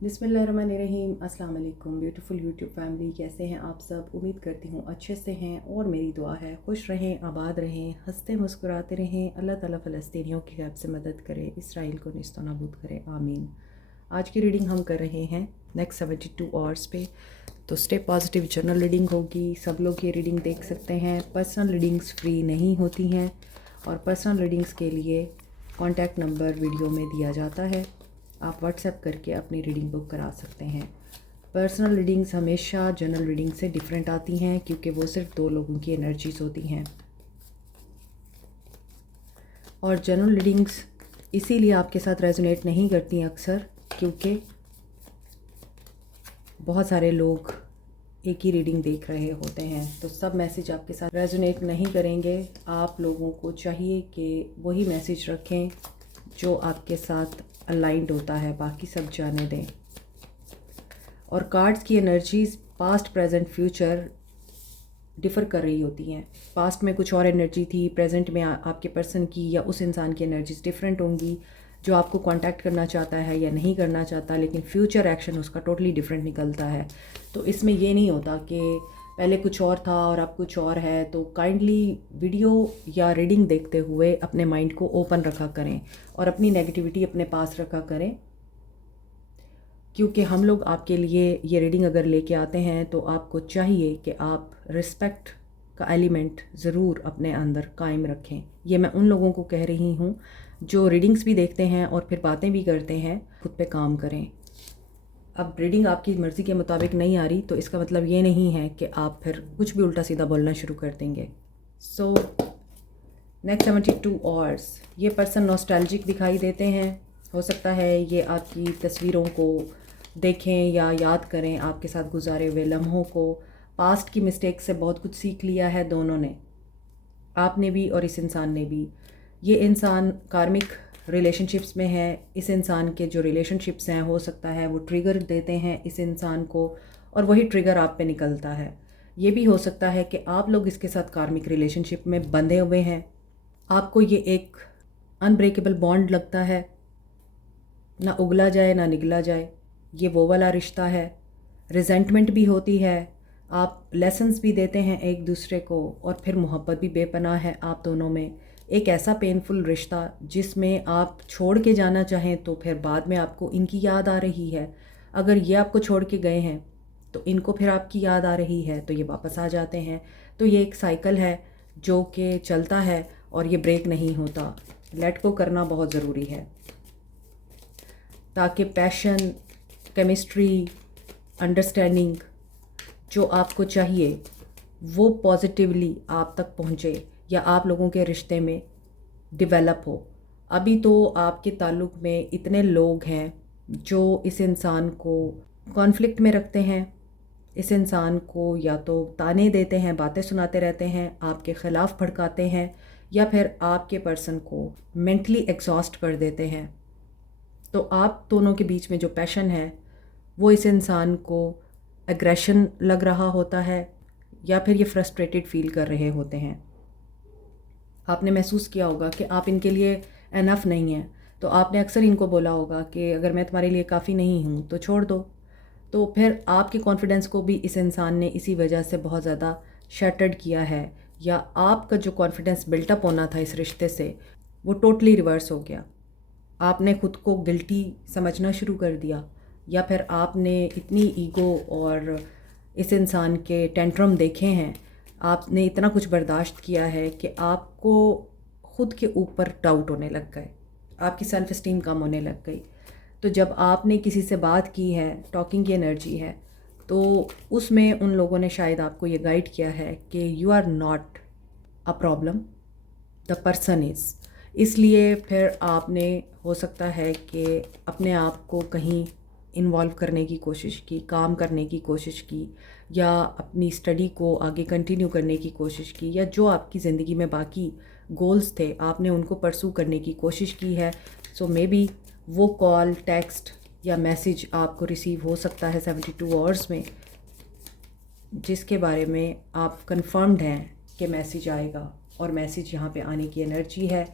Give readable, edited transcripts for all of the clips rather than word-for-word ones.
बिस्मिल्लाहिर्रहमानिर्रहीम। अस्सलाम वालेकुम ब्यूटीफुल यूट्यूब फैमिली, कैसे हैं आप सब? उम्मीद करती हूँ अच्छे से हैं और मेरी दुआ है खुश रहें, आबाद रहें, हंसते मुस्कुराते रहें। अल्लाह ताला फ़लस्तीनियों की गैब से मदद करे, इसराइल को निस्तो नाबूद करे, आमीन। आज की रीडिंग हम कर रहे हैं नेक्स्ट 72 आवर्स पे। तो स्टे पॉजिटिव जनरल रीडिंग होगी, सब लोग ये रीडिंग देख सकते हैं। पर्सनल रीडिंग्स फ्री नहीं होती हैं और पर्सनल रीडिंग्स के लिए कॉन्टैक्ट नंबर वीडियो में दिया जाता है, आप व्हाट्सएप करके अपनी रीडिंग बुक करा सकते हैं। पर्सनल रीडिंग्स हमेशा जनरल रीडिंग से डिफरेंट आती हैं क्योंकि वो सिर्फ दो लोगों की एनर्जीज होती हैं और जनरल रीडिंग्स इसीलिए आपके साथ रेजोनेट नहीं करती अक्सर, क्योंकि बहुत सारे लोग एक ही रीडिंग देख रहे होते हैं, तो सब मैसेज आपके साथ रेजोनेट नहीं करेंगे। आप लोगों को चाहिए कि वही मैसेज रखें जो आपके साथ अलाइंड होता है, बाकी सब जाने दें। और कार्ड्स की energies past present future differ कर रही होती हैं। पास्ट में कुछ और एनर्जी थी, प्रेजेंट में आपके पर्सन की या उस इंसान की एनर्जीज डिफरेंट होंगी जो आपको कांटेक्ट करना चाहता है या नहीं करना चाहता, लेकिन फ्यूचर एक्शन उसका टोटली डिफरेंट निकलता है। तो इसमें ये नहीं होता कि पहले कुछ और था और अब कुछ और है। तो काइंडली वीडियो या रीडिंग देखते हुए अपने माइंड को ओपन रखा करें और अपनी नेगेटिविटी अपने पास रखा करें, क्योंकि हम लोग आपके लिए ये रीडिंग अगर लेके आते हैं तो आपको चाहिए कि आप रिस्पेक्ट का एलिमेंट ज़रूर अपने अंदर कायम रखें। ये मैं उन लोगों को कह रही हूँ जो रीडिंग्स भी देखते हैं और फिर बातें भी करते हैं, खुद पे काम करें। अब रीडिंग आपकी मर्ज़ी के मुताबिक नहीं आ रही तो इसका मतलब ये नहीं है कि आप फिर कुछ भी उल्टा सीधा बोलना शुरू कर देंगे। सो नेक्स्ट 72 आवर्स, ये पर्सन नॉस्टैल्जिक दिखाई देते हैं। हो सकता है ये आपकी तस्वीरों को देखें या याद करें, आपके साथ गुजारे हुए लम्हों को। पास्ट की मिस्टेक से बहुत कुछ सीख लिया है दोनों ने, आपने भी और इस इंसान ने भी। ये इंसान कार्मिक रिलेशनशिप्स में है। इस इंसान के जो रिलेशनशिप्स हैं हो सकता है वो ट्रिगर देते हैं इस इंसान को और वही ट्रिगर आप पे निकलता है। ये भी हो सकता है कि आप लोग इसके साथ कार्मिक रिलेशनशिप में बंधे हुए हैं, आपको ये एक अनब्रेकेबल बॉन्ड लगता है, ना उगला जाए ना निगला जाए। ये वो वाला रिश्ता है। रिजेंटमेंट भी होती है, आप लेसन्स भी देते हैं एक दूसरे को और फिर मोहब्बत भी बेपनाह है आप दोनों में। एक ऐसा पेनफुल रिश्ता जिसमें आप छोड़ के जाना चाहें तो फिर बाद में आपको इनकी याद आ रही है। अगर ये आपको छोड़ के गए हैं तो इनको फिर आपकी याद आ रही है, तो ये वापस आ जाते हैं। तो ये एक साइकिल है जो कि चलता है और ये ब्रेक नहीं होता। लेट गो करना बहुत ज़रूरी है ताकि पैशन, केमिस्ट्री, अंडरस्टैंडिंग जो आपको चाहिए वो पॉजिटिवली आप तक पहुँचे या आप लोगों के रिश्ते में डेवलप हो। अभी तो आपके ताल्लुक़ में इतने लोग हैं जो इस इंसान को कॉन्फ्लिक्ट में रखते हैं, इस इंसान को या तो ताने देते हैं, बातें सुनाते रहते हैं, आपके ख़िलाफ़ भड़काते हैं या फिर आपके पर्सन को मेंटली एग्जॉस्ट कर देते हैं। तो आप दोनों के बीच में जो पैशन है वो इस इंसान को एग्रेशन लग रहा होता है या फिर ये फ्रस्ट्रेटेड फील कर रहे होते हैं। आपने महसूस किया होगा कि आप इनके लिए एनफ नहीं हैं, तो आपने अक्सर इनको बोला होगा कि अगर मैं तुम्हारे लिए काफ़ी नहीं हूँ तो छोड़ दो। तो फिर आपके कॉन्फिडेंस को भी इस इंसान ने इसी वजह से बहुत ज़्यादा शैटर्ड किया है, या आपका जो कॉन्फिडेंस बिल्टअप होना था इस रिश्ते से वो टोटली रिवर्स हो गया। आपने ख़ुद को गिल्टी समझना शुरू कर दिया या फिर आपने इतनी ईगो और इस इंसान के टेंट्रम देखे हैं, आपने इतना कुछ बर्दाश्त किया है कि आपको ख़ुद के ऊपर डाउट होने लग गए, आपकी सेल्फ़ इस्टीम कम होने लग गई। तो जब आपने किसी से बात की है, टॉकिंग की एनर्जी है, तो उसमें उन लोगों ने शायद आपको ये गाइड किया है कि you are not a problem, the person is. इसलिए फिर आपने हो सकता है कि अपने आप को कहीं इन्वॉल्व करने की कोशिश की, काम करने की कोशिश की, या अपनी स्टडी को आगे कंटिन्यू करने की कोशिश की, या जो आपकी ज़िंदगी में बाकी गोल्स थे आपने उनको परसू करने की कोशिश की है। सो मे बी वो कॉल, टेक्स्ट या मैसेज आपको रिसीव हो सकता है 72 आवर्स में, जिसके बारे में आप कंफर्म्ड हैं कि मैसेज आएगा। और मैसेज यहाँ पे आने की एनर्जी है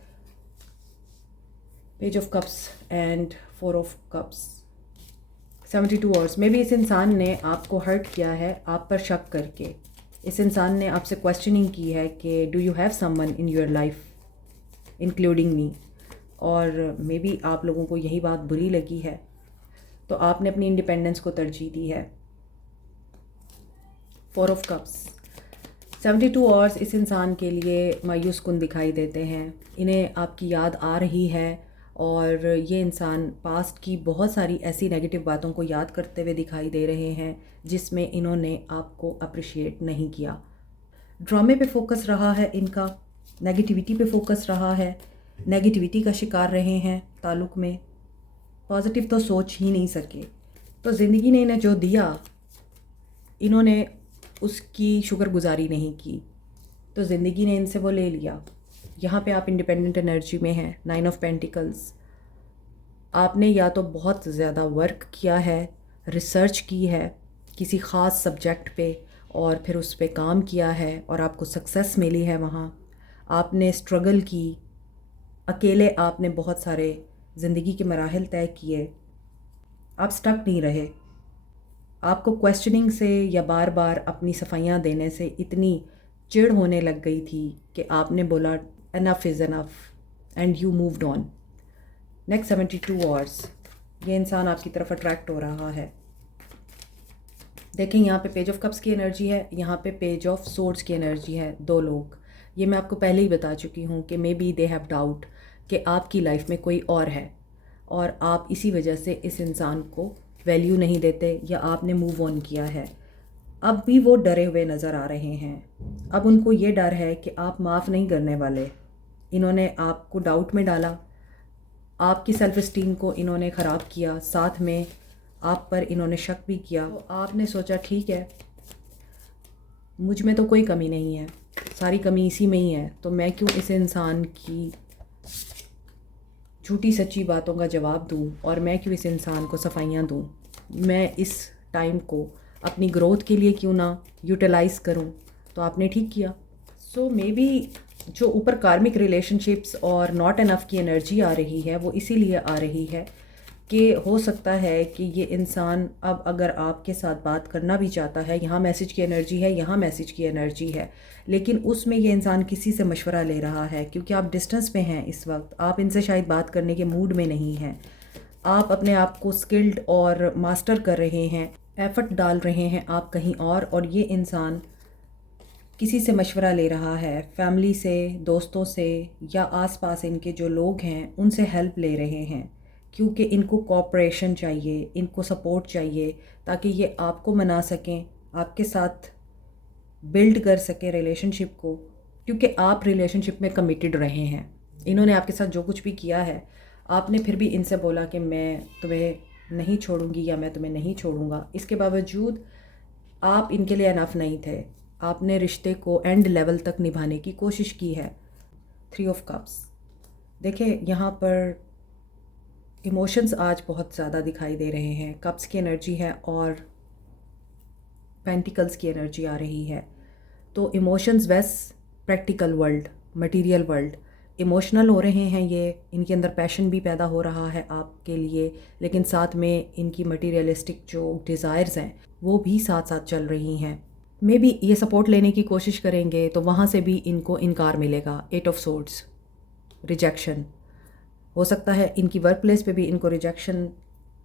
page of cups and 4 of cups. 72 hours में भी इस इंसान ने आपको हर्ट किया है, आप पर शक करके। इस इंसान ने आपसे क्वेश्चनिंग की है कि do you have someone in your life including me, और मे बी आप लोगों को यही बात बुरी लगी है, तो आपने अपनी इंडिपेंडेंस को तरजीह दी है। 4 ऑफ कप्स। 72 आवर्स इस इंसान के लिए मायूस कुन दिखाई देते हैं। इन्हें आपकी याद आ रही है और ये इंसान पास्ट की बहुत सारी ऐसी नेगेटिव बातों को याद करते हुए दिखाई दे रहे हैं जिसमें इन्होंने आपको अप्रिशिएट नहीं किया। ड्रामे पे फोकस रहा है इनका, नेगेटिविटी पे फोकस रहा है, नेगेटिविटी का शिकार रहे हैं ताल्लुक़ में, पॉजिटिव तो सोच ही नहीं सके। तो ज़िंदगी ने इन्हें जो दिया, इन्होंने उसकी शुक्रगुजारी नहीं की, तो ज़िंदगी ने इनसे वो ले लिया। यहाँ पे आप इंडिपेंडेंट एनर्जी में हैं। 9 ऑफ पेंटिकल्स। आपने या तो बहुत ज़्यादा वर्क किया है, रिसर्च की है किसी ख़ास सब्जेक्ट पे, और फिर उस पे काम किया है और आपको सक्सेस मिली है। वहाँ आपने स्ट्रगल की, अकेले आपने बहुत सारे ज़िंदगी के मराहिल तय किए, आप स्टक नहीं रहे। आपको क्वेश्चनिंग से या बार बार अपनी सफाइयाँ देने से इतनी चिढ़ होने लग गई थी कि आपने बोला enough is enough and you moved on. Next 72 hours, ये इंसान आपकी तरफ अट्रैक्ट हो रहा है। देखें यहाँ पे पेज ऑफ कप्स की एनर्जी है, यहाँ पे पेज ऑफ सोर्ड्स की एनर्जी है। 2 लोग, ये मैं आपको पहले ही बता चुकी हूँ कि may be they have doubt कि आपकी लाइफ में कोई और है, और आप इसी वजह से इस इंसान को वैल्यू नहीं देते या आपने मूव ऑन किया है। अब भी वो डरे हुए नज़र आ रहे हैं। अब उनको ये डर है कि आप माफ़ नहीं करने वाले। इन्होंने आपको डाउट में डाला, आपकी सेल्फ़ इस्टीम को इन्होंने ख़राब किया, साथ में आप पर इन्होंने शक भी किया। तो आपने सोचा ठीक है, मुझ में तो कोई कमी नहीं है, सारी कमी इसी में ही है, तो मैं क्यों इस इंसान की झूठी सच्ची बातों का जवाब दूं, और मैं क्यों इस इंसान को सफाइयाँ दूं। मैं इस टाइम को अपनी ग्रोथ के लिए क्यों ना यूटिलाइज़ करूं। तो आपने ठीक किया। सो मे बी जो ऊपर कार्मिक रिलेशनशिप्स और नॉट इनफ की एनर्जी आ रही है, वो इसीलिए आ रही है कि हो सकता है कि ये इंसान अब अगर आपके साथ बात करना भी चाहता है, यहाँ मैसेज की एनर्जी है, यहाँ मैसेज की एनर्जी है, लेकिन उसमें ये इंसान किसी से मशवरा ले रहा है, क्योंकि आप डिस्टेंस पे हैं इस वक्त, आप इनसे शायद बात करने के मूड में नहीं हैं, आप अपने आप को स्किल्ड और मास्टर कर रहे हैं, एफर्ट डाल रहे हैं आप कहीं और ये इंसान किसी से मशवरा ले रहा है, फैमिली से, दोस्तों से, या आसपास इनके जो लोग हैं उनसे हेल्प ले रहे हैं, क्योंकि इनको कोऑपरेशन चाहिए, इनको सपोर्ट चाहिए, ताकि ये आपको मना सकें, आपके साथ बिल्ड कर सकें रिलेशनशिप को, क्योंकि आप रिलेशनशिप में कमिटेड रहे हैं। इन्होंने आपके साथ जो कुछ भी किया है, आपने फिर भी इनसे बोला कि मैं तुम्हें नहीं छोड़ूंगी या मैं तुम्हें नहीं छोड़ूंगा। इसके बावजूद आप इनके लिए अनफ नहीं थे, आपने रिश्ते को एंड लेवल तक निभाने की कोशिश की है। 3 ऑफ कप्स। देखिए यहाँ पर इमोशंस आज बहुत ज़्यादा दिखाई दे रहे हैं। कप्स की एनर्जी है और पेंटिकल्स की एनर्जी आ रही है। तो इमोशंस वेस practical world, material world, emotional हो रहे हैं ये, इनके अंदर पैशन भी पैदा हो रहा है आपके लिए, लेकिन साथ में इनकी मटेरियलिस्टिक जो डिज़ायर्स हैं वो भी साथ साथ चल रही हैं। मे बी ये सपोर्ट लेने की कोशिश करेंगे तो वहाँ से भी इनको इनकार मिलेगा। 8 ऑफ सोर्ड्स, रिजेक्शन। हो सकता है इनकी वर्क प्लेस पे भी इनको रिजेक्शन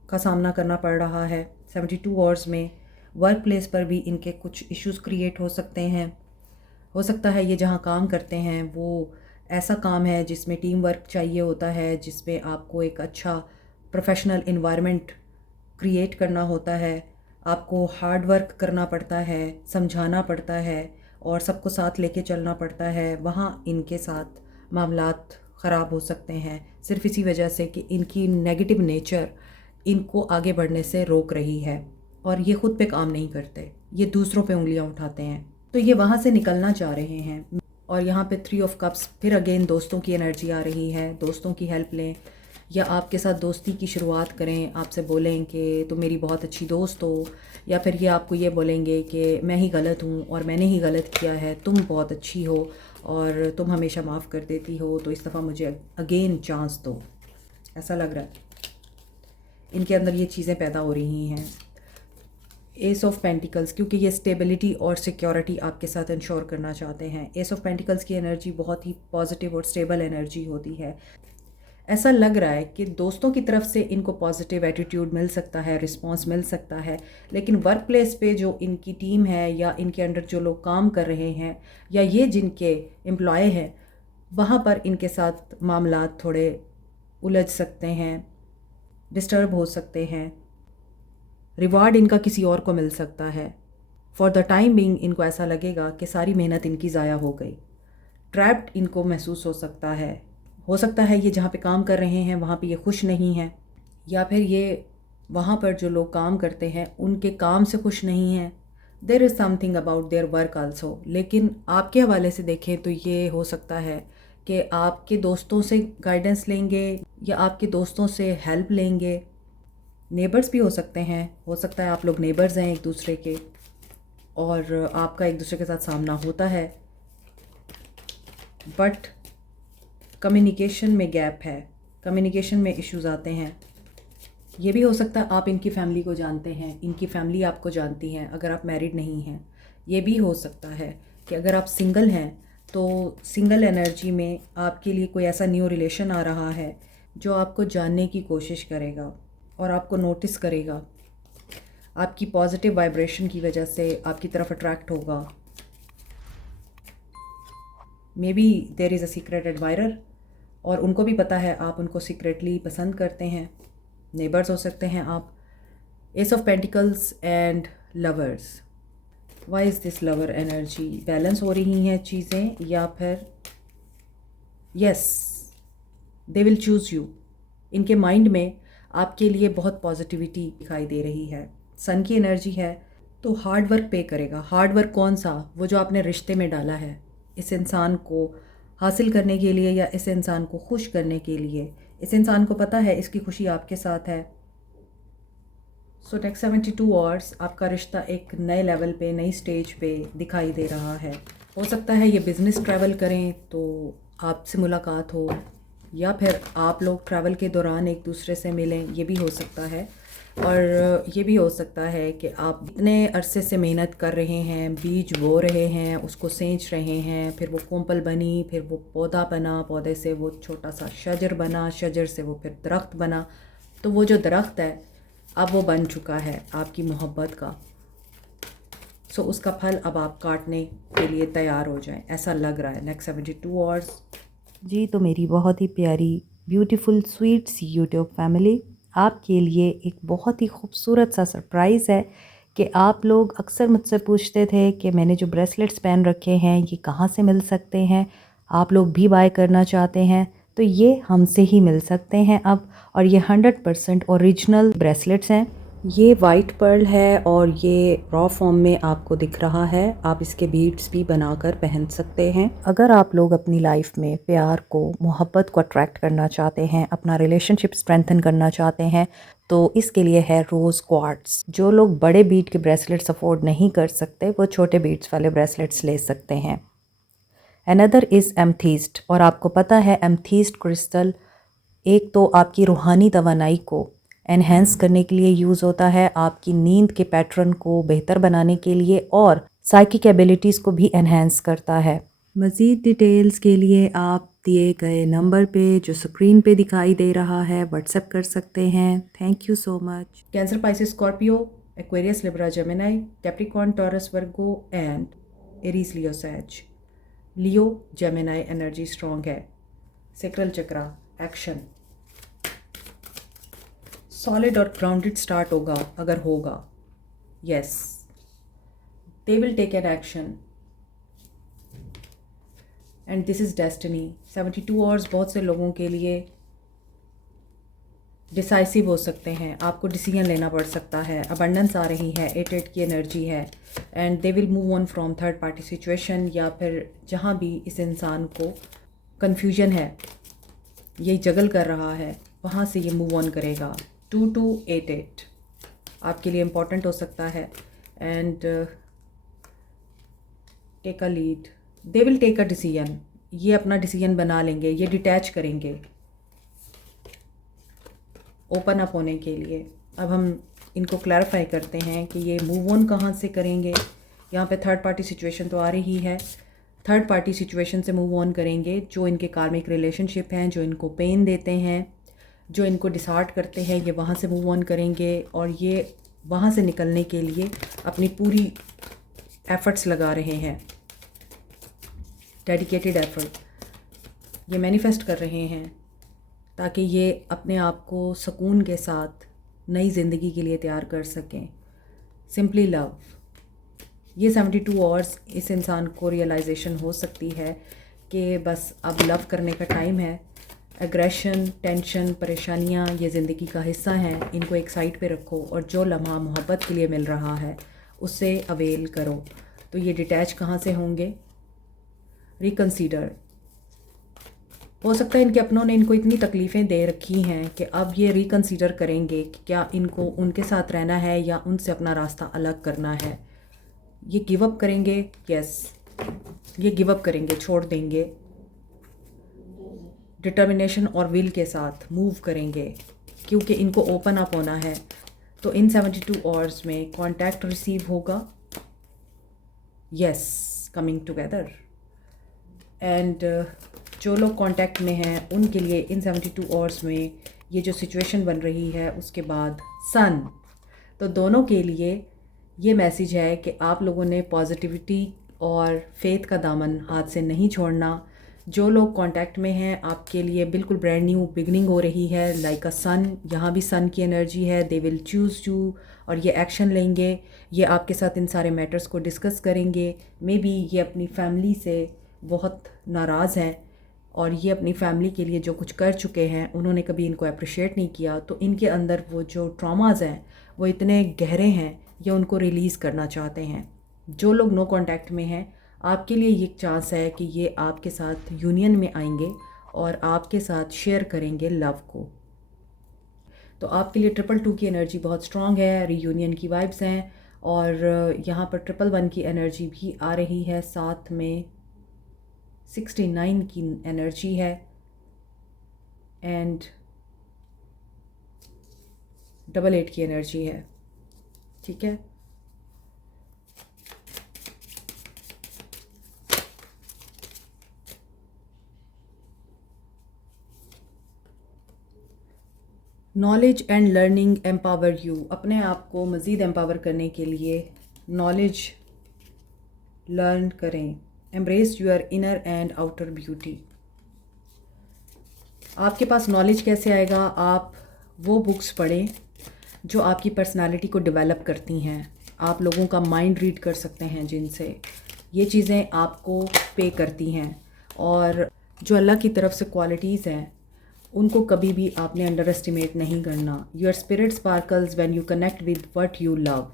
का सामना करना पड़ रहा है। 72 आवर्स में वर्क प्लेस पर भी इनके कुछ इश्यूज़ क्रिएट हो सकते हैं। हो सकता है ये जहाँ काम करते हैं वो ऐसा काम है जिसमें टीम वर्क चाहिए होता है, जिसमें आपको एक अच्छा प्रोफेशनल इन्वायरमेंट क्रिएट करना होता है, आपको हार्ड वर्क करना पड़ता है, समझाना पड़ता है और सबको साथ लेके चलना पड़ता है। वहाँ इनके साथ मामलात ख़राब हो सकते हैं, सिर्फ इसी वजह से कि इनकी नेगेटिव नेचर इनको आगे बढ़ने से रोक रही है, और ये ख़ुद पे काम नहीं करते, ये दूसरों पे उंगलियां उठाते हैं, तो ये वहाँ से निकलना चाह रहे हैं। और यहाँ पे 3 ऑफ कप्स, फिर अगेन दोस्तों की एनर्जी आ रही है। दोस्तों की हेल्प लें या आपके साथ दोस्ती की शुरुआत करें, आपसे बोलें कि तुम मेरी बहुत अच्छी दोस्त हो, या फिर ये आपको ये बोलेंगे कि मैं ही गलत हूँ और मैंने ही गलत किया है, तुम बहुत अच्छी हो और तुम हमेशा माफ़ कर देती हो, तो इस दफ़ा मुझे अगेन चांस दो, ऐसा लग रहा है। इनके अंदर ये चीज़ें पैदा हो रही हैं। एस ऑफ पेंटिकल्स, क्योंकि ये स्टेबिलिटी और सिक्योरिटी आपके साथ इंश्योर करना चाहते हैं। एस ऑफ पेंटिकल्स की एनर्जी बहुत ही पॉजिटिव और स्टेबल एनर्जी होती है। ऐसा लग रहा है कि दोस्तों की तरफ से इनको पॉजिटिव एटीट्यूड मिल सकता है, रिस्पांस मिल सकता है, लेकिन वर्क प्लेस पे जो इनकी टीम है या इनके अंडर जो लोग काम कर रहे हैं या ये जिनके एम्प्लॉय हैं, वहाँ पर इनके साथ मामलात थोड़े उलझ सकते हैं, डिस्टर्ब हो सकते हैं। रिवार्ड इनका किसी और को मिल सकता है। फॉर द टाइम बीइंग इनको ऐसा लगेगा कि सारी मेहनत इनकी ज़ाया हो गई। ट्रैप्ड इनको महसूस हो सकता है ये जहाँ पे काम कर रहे हैं वहाँ पे ये खुश नहीं हैं, या फिर ये वहाँ पर जो लोग काम करते हैं उनके काम से खुश नहीं हैं। There is something about their work also. लेकिन आपके हवाले से देखें तो ये हो सकता है कि आपके दोस्तों से गाइडेंस लेंगे या आपके दोस्तों से हेल्प लेंगे। नेबर्स भी हो सकते हैं, हो सकता है आप लोग नेबर्स हैं एक दूसरे के और आपका एक दूसरे के साथ सामना होता है, बट कम्युनिकेशन में गैप है, कम्युनिकेशन में इश्यूज़ आते हैं। ये भी हो सकता है आप इनकी फैमिली को जानते हैं, इनकी फैमिली आपको जानती हैं अगर आप मैरिड नहीं हैं। ये भी हो सकता है कि अगर आप सिंगल हैं तो सिंगल एनर्जी में आपके लिए कोई ऐसा न्यू रिलेशन आ रहा है जो आपको जानने की कोशिश करेगा और आपको नोटिस करेगा, आपकी पॉजिटिव वाइब्रेशन की वजह से आपकी तरफ अट्रैक्ट होगा। Maybe there is a secret admirer और उनको भी पता है आप उनको सीक्रेटली पसंद करते हैं। नेबर्स हो सकते हैं आप। Ace of pentacles and lovers. Why is this lover energy? Balance हो रही हैं चीज़ें या फिर yes they will choose you. इनके माइंड में आपके लिए बहुत पॉजिटिविटी दिखाई दे रही है। सन की एनर्जी है तो हार्ड वर्क पे करेगा। हार्ड वर्क कौन सा? वो जो आपने रिश्ते में डाला है इस इंसान को हासिल करने के लिए या इस इंसान को खुश करने के लिए। इस इंसान को पता है इसकी खुशी आपके साथ है। सो नेक्स्ट 72 आवर्स आपका रिश्ता एक नए लेवल पे, नई स्टेज पे दिखाई दे रहा है। हो सकता है ये बिज़नेस ट्रैवल करें तो आपसे मुलाकात हो, या फिर आप लोग ट्रैवल के दौरान एक दूसरे से मिलें, ये भी हो सकता है। और ये भी हो सकता है कि आप इतने अरसे से मेहनत कर रहे हैं, बीज बो रहे हैं, उसको सेंच रहे हैं, फिर वो कोंपल बनी, फिर वो पौधा बना, पौधे से वो छोटा सा शजर बना, शजर से वो फिर दरख्त बना। तो वो जो दरख्त है अब वो बन चुका है आपकी मोहब्बत का। सो उसका फल अब आप काटने के लिए तैयार हो जाएं, ऐसा लग रहा है नेक्स्ट 72 आवर्स। जी तो मेरी बहुत ही प्यारी ब्यूटीफुल स्वीट सी यूट्यूब फैमिली, आपके लिए एक बहुत ही खूबसूरत सा सरप्राइज़ है कि आप लोग अक्सर मुझसे पूछते थे कि मैंने जो ब्रेसलेट्स पहन रखे हैं ये कहाँ से मिल सकते हैं, आप लोग भी बाय करना चाहते हैं तो ये हमसे ही मिल सकते हैं अब। और ये 100% ओरिजिनल ब्रेसलेट्स हैं। ये वाइट पर्ल है और ये रॉ फॉर्म में आपको दिख रहा है। आप इसके बीड्स भी बनाकर पहन सकते हैं। अगर आप लोग अपनी लाइफ में प्यार को, मोहब्बत को अट्रैक्ट करना चाहते हैं, अपना रिलेशनशिप स्ट्रेंथन करना चाहते हैं तो इसके लिए है रोज़ क्वार्ट्स। जो लोग बड़े बीड के ब्रेसलेट्स अफोर्ड नहीं कर सकते वो छोटे बीड्स वाले ब्रेसलेट्स ले सकते हैं। अनदर इज़ एमथीस्ट, और आपको पता है एमथीस्ट क्रिस्टल एक तो आपकी रूहानी तवानाई को एनहेंस करने के लिए यूज़ होता है, आपकी नींद के पैटर्न को बेहतर बनाने के लिए, और साइकिक एबिलिटीज़ को भी एनहेंस करता है। मज़ीद डिटेल्स के लिए आप दिए गए नंबर पे जो स्क्रीन पे दिखाई दे रहा है व्हाट्सएप कर सकते हैं। Thank you so much. Cancer, Pisces, Scorpio, Aquarius, Libra, Gemini, Capricorn, Taurus, Virgo and Aries, Leo, Sag. Leo Gemini energy strong है। सेक्रल चक्रा एक्शन सॉलिड और ग्राउंडेड स्टार्ट होगा अगर होगा। Yes they will take an action and this is destiny. 72 hours बहुत से लोगों के लिए डिसाइसिव हो सकते हैं। आपको डिसीजन लेना पड़ सकता है। अबंडेंस आ रही है, 8 की एनर्जी है and they will move on from third party situation, या फिर जहाँ भी इस इंसान को कन्फ्यूजन है, ये जगल कर रहा है, वहाँ से ये मूव ऑन करेगा। 2288 आपके लिए इम्पॉर्टेंट हो सकता है and take a lead. They will take a decision. ये अपना डिसीजन बना लेंगे, ये डिटैच करेंगे ओपन अप होने के लिए। अब हम इनको क्लैरिफाई करते हैं कि ये मूव ऑन कहाँ से करेंगे। यहाँ पे थर्ड पार्टी सिचुएशन तो आ रही है, थर्ड पार्टी सिचुएशन से मूव ऑन करेंगे जो इनके कार्मिक रिलेशनशिप हैं, जो इनको पेन देते हैं, जो इनको डिसहार्ट करते हैं, ये वहाँ से मूव ऑन करेंगे और ये वहाँ से निकलने के लिए अपनी पूरी एफ़र्ट्स लगा रहे हैं, डेडिकेटेड एफ़र्ट ये मैनिफेस्ट कर रहे हैं ताकि ये अपने आप को सुकून के साथ नई ज़िंदगी के लिए तैयार कर सकें। सिंपली लव, ये 72 आवर्स इस इंसान को रियलाइजेशन हो सकती है कि बस अब लव करने का टाइम है। एग्रेशन, टेंशन, परेशानियाँ ये ज़िंदगी का हिस्सा हैं, इनको एक साइड पे रखो और जो लम्हा मोहब्बत के लिए मिल रहा है उससे अवेल करो। तो ये डिटैच कहाँ से होंगे? रिकंसीडर। हो सकता है इनके अपनों ने इनको इतनी तकलीफ़ें दे रखी हैं कि अब ये रिकंसीडर करेंगे कि क्या इनको उनके साथ रहना है या उनसे अपना रास्ता अलग करना है। ये गिव अप करेंगे, यस ये गिव अप करेंगे, छोड़ देंगे। डिटर्मिनेशन और विल के साथ मूव करेंगे क्योंकि इनको ओपन अप होना है। तो इन 72 आवर्स में कांटेक्ट रिसीव होगा, यस, कमिंग टुगेदर। एंड जो लोग कांटेक्ट में हैं उनके लिए इन 72 आवर्स में ये जो सिचुएशन बन रही है उसके बाद सन, तो दोनों के लिए ये मैसेज है कि आप लोगों ने पॉजिटिविटी और फेथ का दामन हाथ से नहीं छोड़ना। जो लोग कांटेक्ट में हैं आपके लिए बिल्कुल ब्रांड न्यू बिगनिंग हो रही है, लाइक अ सन। यहाँ भी सन की एनर्जी है, दे विल चूज़ यू और ये एक्शन लेंगे। ये आपके साथ इन सारे मैटर्स को डिस्कस करेंगे। मे बी ये अपनी फैमिली से बहुत नाराज़ हैं और ये अपनी फैमिली के लिए जो कुछ कर चुके हैं उन्होंने कभी इनको अप्रिशिएट नहीं किया, तो इनके अंदर वो जो ट्रॉमाज़ हैं वो इतने गहरे हैं, ये उनको रिलीज़ करना चाहते हैं। जो लोग नो कांटेक्ट में हैं आपके लिए ये चांस है कि ये आपके साथ यूनियन में आएंगे और आपके साथ शेयर करेंगे लव को। तो आपके लिए 222 की एनर्जी बहुत स्ट्रॉन्ग है, रीयूनियन की वाइब्स हैं और यहाँ पर 111 की एनर्जी भी आ रही है, साथ में 69 की एनर्जी है एंड 88 की एनर्जी है। ठीक है, knowledge and learning empower you. अपने आप को मज़ीद एम्पावर करने के लिए नॉलेज लर्न करें। Embrace your inner and outer beauty. आपके पास नॉलेज कैसे आएगा? आप वो बुक्स पढ़ें जो आपकी पर्सनालिटी को डेवलप करती हैं। आप लोगों का माइंड रीड कर सकते हैं जिनसे ये चीज़ें आपको पे करती हैं। और जो अल्लाह की तरफ से क्वालिटीज़ हैं उनको कभी भी आपने अंडर एस्टिमेट नहीं करना। Your spirit sparkles when you connect with what you love.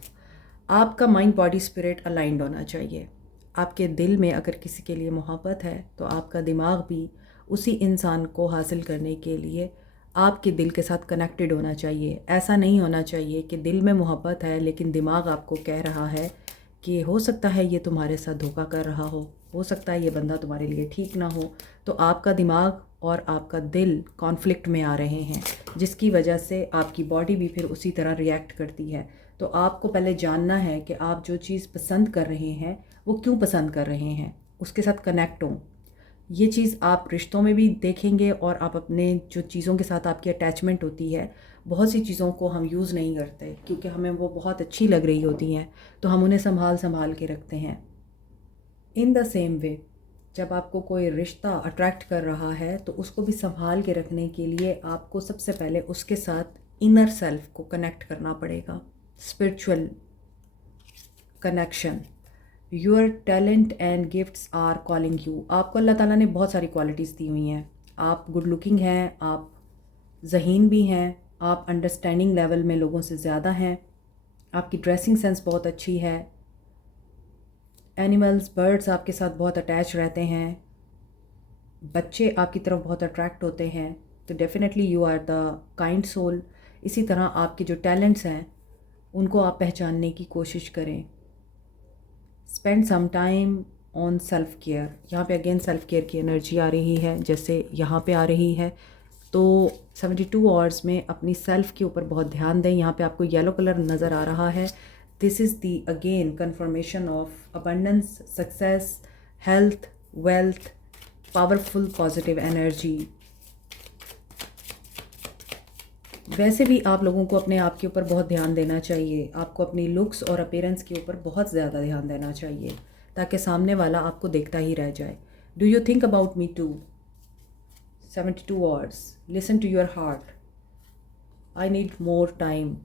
आपका माइंड बॉडी स्पिरिट अलाइंड होना चाहिए। आपके दिल में अगर किसी के लिए मोहब्बत है तो आपका दिमाग भी उसी इंसान को हासिल करने के लिए आपके दिल के साथ कनेक्टेड होना चाहिए। ऐसा नहीं होना चाहिए कि दिल में मोहब्बत है लेकिन दिमाग आपको कह रहा है कि हो सकता है ये तुम्हारे साथ धोखा कर रहा हो सकता है ये बंदा तुम्हारे लिए ठीक ना हो। तो आपका दिमाग और आपका दिल कॉन्फ्लिक्ट में आ रहे हैं जिसकी वजह से आपकी बॉडी भी फिर उसी तरह रिएक्ट करती है। तो आपको पहले जानना है कि आप जो चीज़ पसंद कर रहे हैं वो क्यों पसंद कर रहे हैं, उसके साथ कनेक्ट हों। ये चीज़ आप रिश्तों में भी देखेंगे और आप अपने जो चीज़ों के साथ आपकी अटैचमेंट होती है, बहुत सी चीज़ों को हम यूज़ नहीं करते क्योंकि हमें वो बहुत अच्छी लग रही होती हैं तो हम उन्हें संभाल के रखते हैं। इन द सेम वे जब आपको कोई रिश्ता अट्रैक्ट कर रहा है तो उसको भी संभाल के रखने के लिए आपको सबसे पहले उसके साथ इनर सेल्फ को कनेक्ट करना पड़ेगा। Spiritual connection. Your talent and gifts are calling you. आपको अल्लाह ताला ने बहुत सारी क्वालिटीज़ दी हुई हैं। आप गुड लुकिंग हैं, आप ज़हीन भी हैं, आप अंडरस्टैंडिंग लेवल में लोगों से ज़्यादा हैं, आपकी ड्रेसिंग सेंस बहुत अच्छी है, एनिमल्स बर्ड्स आपके साथ बहुत अटैच रहते हैं, बच्चे आपकी तरफ बहुत अट्रैक्ट होते हैं। तो definitely you are the kind soul. इसी तरह आपके जो टैलेंट्स हैं उनको आप पहचानने की कोशिश करें। Spend some time on self care. यहाँ पे अगेन सेल्फ केयर की एनर्जी आ रही है जैसे यहाँ पे आ रही है। तो 72 आवर्स में अपनी सेल्फ के ऊपर बहुत ध्यान दें। यहाँ पे आपको येलो कलर नज़र आ रहा है। This is the again confirmation of abundance, success, health, wealth, powerful positive energy. वैसे भी आप लोगों को अपने आप के ऊपर बहुत ध्यान देना चाहिए। आपको अपनी लुक्स और अपीयरेंस के ऊपर बहुत ज़्यादा ध्यान देना चाहिए ताकि सामने वाला आपको देखता ही रह जाए। Do you think about me too? 72 hours, listen to your heart. I need more time,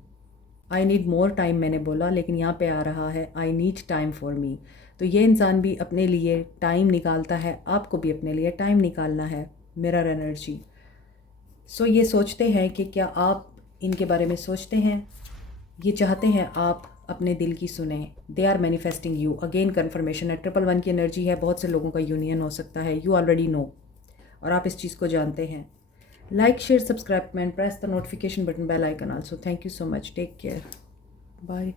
I need more time मैंने बोला, लेकिन यहाँ पे आ रहा है I need time for me. तो ये इंसान भी अपने लिए टाइम निकालता है, आपको भी अपने लिए टाइम निकालना है। Mirror energy. सो ये सोचते हैं कि क्या आप इनके बारे में सोचते हैं, ये चाहते हैं आप अपने दिल की सुने। They are manifesting you. Again confirmation है, 111 की एनर्जी है। बहुत से लोगों का यूनियन हो सकता है, यू ऑलरेडी नो, और आप इस चीज़ को जानते हैं। Like, share, subscribe and press the notification button, bell icon also. Thank you so much, take care, bye.